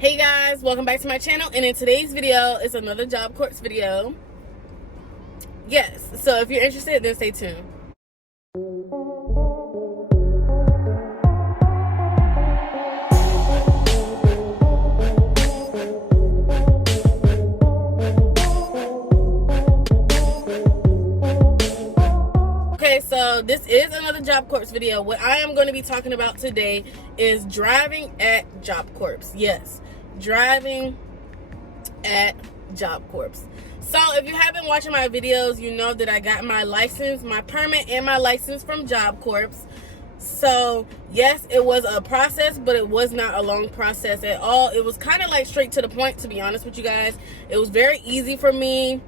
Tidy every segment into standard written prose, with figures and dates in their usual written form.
Hey guys, welcome back to my channel, and in today's video is another JobCorps video. Yes, so if you're interested, then stay tuned. Okay, so this is another JobCorps video. What I am going to be talking about today is driving at JobCorps. Yes, driving at JobCorps. So if you have been watching my videos, you know that I got my license, my permit, and my license from JobCorps. So yes, it was a process, but it was not a long process at all. It was kind of like straight to the point, to be honest with you guys. It was very easy for me.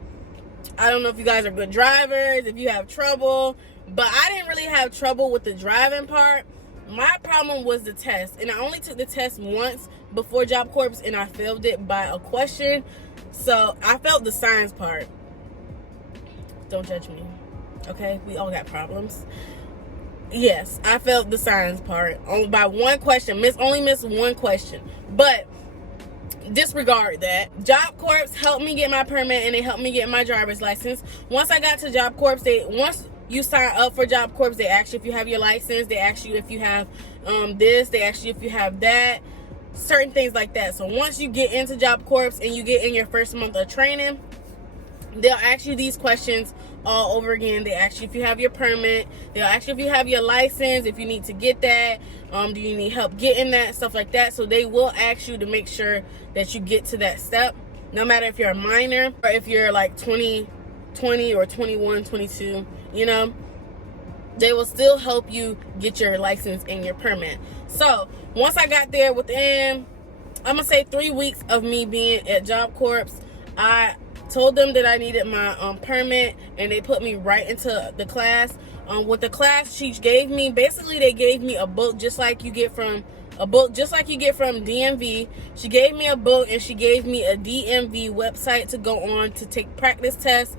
I don't know if you guys are good drivers, if you have trouble, but I didn't really have trouble with the driving part. My problem was the test, and I only took the test once before JobCorps, and I failed it by a question. So I failed the science part. Don't judge me, okay? We all got problems. Yes, I failed the science part only by one question. Only missed one question, but disregard that. JobCorps helped me get my permit, and they helped me get my driver's license. Once I got to JobCorps, once you sign up for JobCorps, they ask you if you have your license, they ask you if you have this, they ask you if you have that, certain things like that. So once you get into JobCorps and you get in your first month of training, they'll ask you these questions all over again. They ask you if you have your permit, they'll ask you if you have your license, if you need to get that, do you need help getting that, stuff like that. So they will ask you to make sure that you get to that step, no matter if you're a minor or if you're like 20 or 21, 22, you know, they will still help you get your license and your permit. So once I got there, within, I'm gonna say 3 weeks of me being at JobCorps, I told them that I needed my permit, and they put me right into the class. With the class she gave me, basically they gave me a book just like you get from DMV. She gave me a book, and she gave me a DMV website to go on to take practice tests.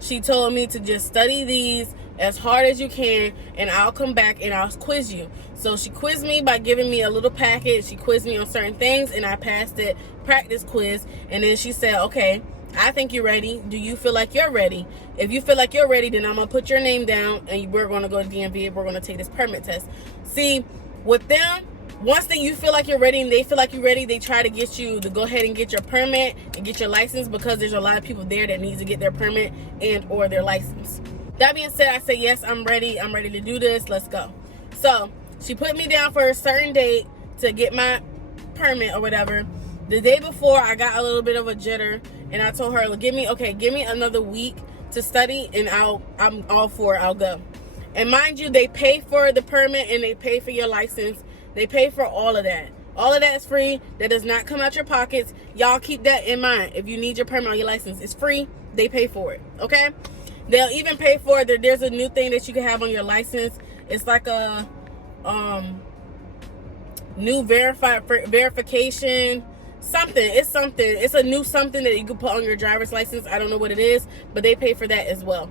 She told me to just study these as hard as you can, and I'll come back and I'll quiz you. So she quizzed me by giving me a little packet. She quizzed me on certain things, and I passed the practice quiz. And then she said, okay, I think you're ready. Do you feel like you're ready? If you feel like you're ready, then I'm going to put your name down, and we're going to go to DMV, and we're going to take this permit test. See, with them, once you feel like you're ready and they feel like you're ready, they try to get you to go ahead and get your permit and get your license, because there's a lot of people there that need to get their permit and or their license. That being said, I said, yes, I'm ready. I'm ready to do this. Let's go. So she put me down for a certain date to get my permit or whatever. The day before, I got a little bit of a jitter, and I told her, give me another week to study, and I'm all for it. I'll go. And mind you, they pay for the permit, and they pay for your license. They pay for all of that. All of that is free. That does not come out your pockets. Y'all keep that in mind. If you need your permit or your license, it's free. They pay for it. Okay? They'll even pay for it. There's a new thing that you can have on your license. It's like a new verification something. It's something. It's a new something that you can put on your driver's license. I don't know what it is, but they pay for that as well.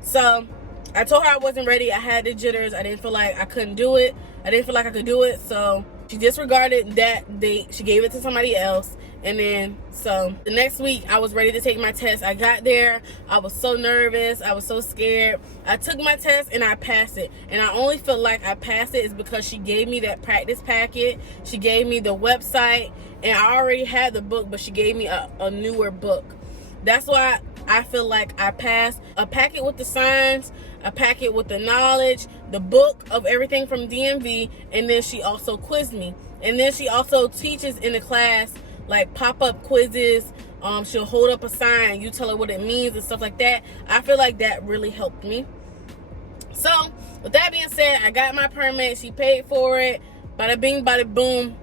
So I told her I wasn't ready. I had the jitters. I didn't feel like I couldn't do it. I didn't feel like I could do it. So she disregarded that date. She gave it to somebody else. And then, so the next week, I was ready to take my test. I got there. I was so nervous. I was so scared. I took my test, and I passed it. And I only feel like I passed it is because she gave me that practice packet. She gave me the website. And I already had the book, but she gave me a newer book. That's why I feel like I passed. A packet with the signs, a packet with the knowledge, the book of everything from DMV, and then she also quizzed me. And then she also teaches in the class, like pop-up quizzes. She'll hold up a sign, you tell her what it means and stuff like that. I feel like that really helped me. So with that being said, I got my permit. She paid for it. Bada bing, bada boom,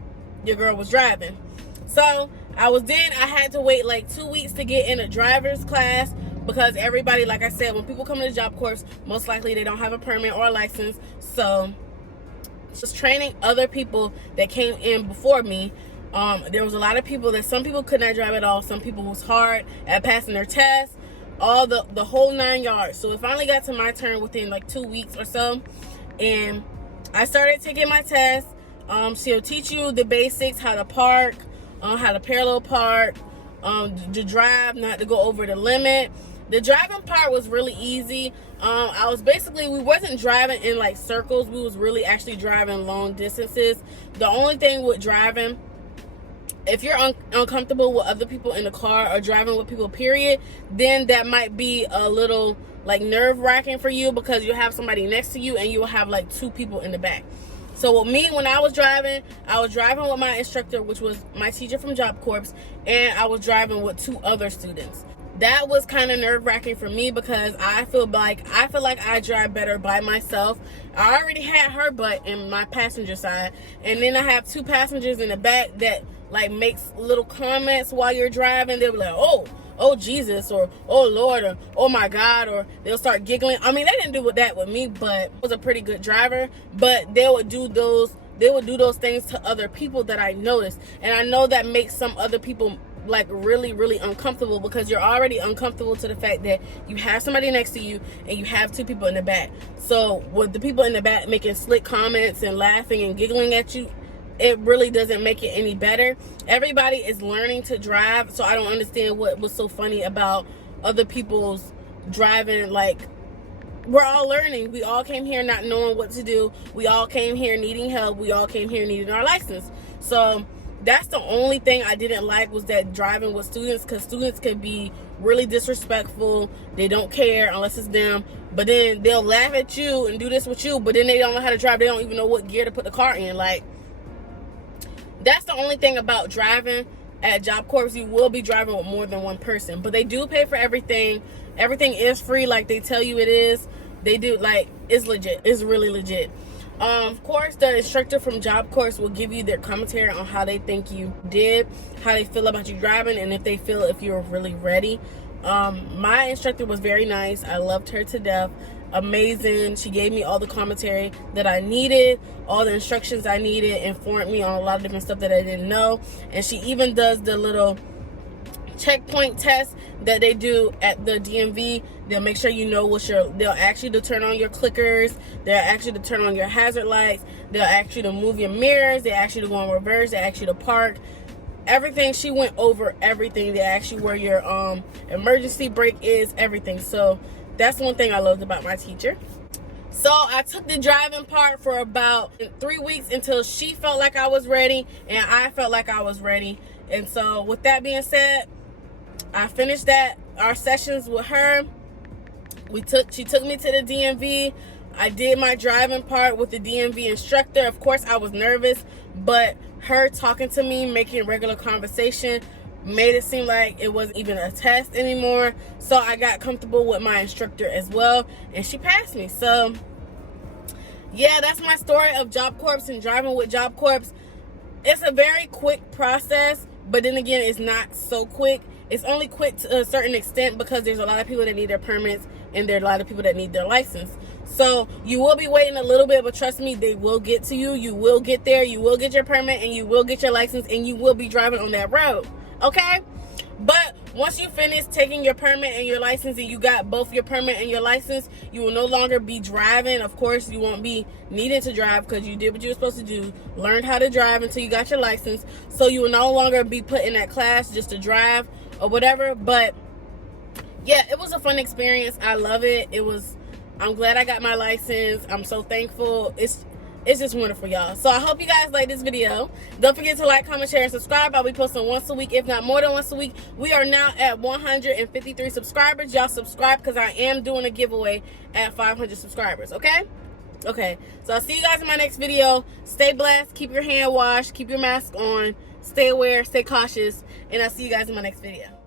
your girl was driving. So I had to wait like 2 weeks to get in a driver's class, because everybody, like I said, when people come to the JobCorps, most likely they don't have a permit or a license. So just training other people that came in before me. There was a lot of people that some people could not drive at all. Some people was hard at passing their tests, all the whole 9 yards. So it finally got to my turn within like 2 weeks or so, and I started taking my test. She'll teach you the basics, how to park, how to parallel park, to drive, not to go over the limit. The driving part was really easy. We wasn't driving in like circles. We was really actually driving long distances. The only thing with driving, if you're uncomfortable with other people in the car or driving with people, period, then that might be a little like nerve-wracking for you, because you have somebody next to you and you will have like 2 people in the back. So with me, when I was driving with my instructor, which was my teacher from JobCorps, and I was driving with 2 other students. That was kind of nerve-wracking for me, because I feel like I drive better by myself. I already had her butt in my passenger side, and then I have 2 passengers in the back that like makes little comments while you're driving. They'll be like, oh Jesus, or oh Lord, or oh my God, or they'll start giggling. I mean, they didn't do that with me, but I was a pretty good driver. But they would do those things to other people that I noticed, and I know that makes some other people like really, really uncomfortable, because you're already uncomfortable to the fact that you have somebody next to you and you have 2 people in the back. So with the people in the back making slick comments and laughing and giggling at you, it really doesn't make it any better. Everybody is learning to drive, so I don't understand what was so funny about other people's driving. Like, we're all learning. We all came here not knowing what to do. We all came here needing help. We all came here needing our license. So that's the only thing I didn't like, was that driving with students, because students can be really disrespectful. They don't care unless it's them, but then they'll laugh at you and do this with you, but then they don't know how to drive. They don't even know what gear to put the car in. Like, that's the only thing about driving at JobCorps. You will be driving with more than 1 person, but they do pay for everything. Everything is free, like they tell you it is. They do, like, it's legit. It's really legit. Of course, the instructor from JobCorps will give you their commentary on how they think you did, how they feel about you driving, and if they feel if you're really ready. My instructor was very nice. I loved her to death. Amazing. She gave me all the commentary that I needed, all the instructions I needed, informed me on a lot of different stuff that I didn't know. And she even does the little checkpoint test that they do at the DMV. They'll make sure you know they'll ask you to turn on your clickers, they'll ask you to turn on your hazard lights, they'll ask you to move your mirrors, they ask you to go in reverse, they ask you to park. Everything. She went over everything. They ask you where your emergency brake is, everything. So that's one thing I loved about my teacher. So I took the driving part for about 3 weeks, until she felt like I was ready and I felt like I was ready. And so with that being said, I finished our sessions with her. She took me to the DMV. I did my driving part with the DMV instructor. Of course, I was nervous, but her talking to me, making regular conversation, made it seem like it wasn't even a test anymore. So I got comfortable with my instructor as well, and she passed me. So yeah, that's my story of JobCorps and driving with JobCorps. It's a very quick process, but then again, it's not so quick. It's only quick to a certain extent, because there's a lot of people that need their permits and there are a lot of people that need their license. So you will be waiting a little bit, but trust me, they will get to you. You will get there. You will get your permit and you will get your license, and you will be driving on that road. Okay? But once you finish taking your permit and your license, and you got both your permit and your license, you will no longer be driving. Of course, you won't be needing to drive, because you did what you were supposed to do, learned how to drive until you got your license. So you will no longer be put in that class just to drive or whatever. But yeah, it was a fun experience. I love it. I'm glad I got my license. I'm so thankful. It's just wonderful, y'all. So I hope you guys like this video. Don't forget to like, comment, share, and subscribe. I'll be posting once a week, if not more than once a week. We are now at 153 subscribers. Y'all subscribe, because I am doing a giveaway at 500 subscribers, okay? Okay, so I'll see you guys in my next video. Stay blessed. Keep your hand washed. Keep your mask on. Stay aware. Stay cautious. And I'll see you guys in my next video.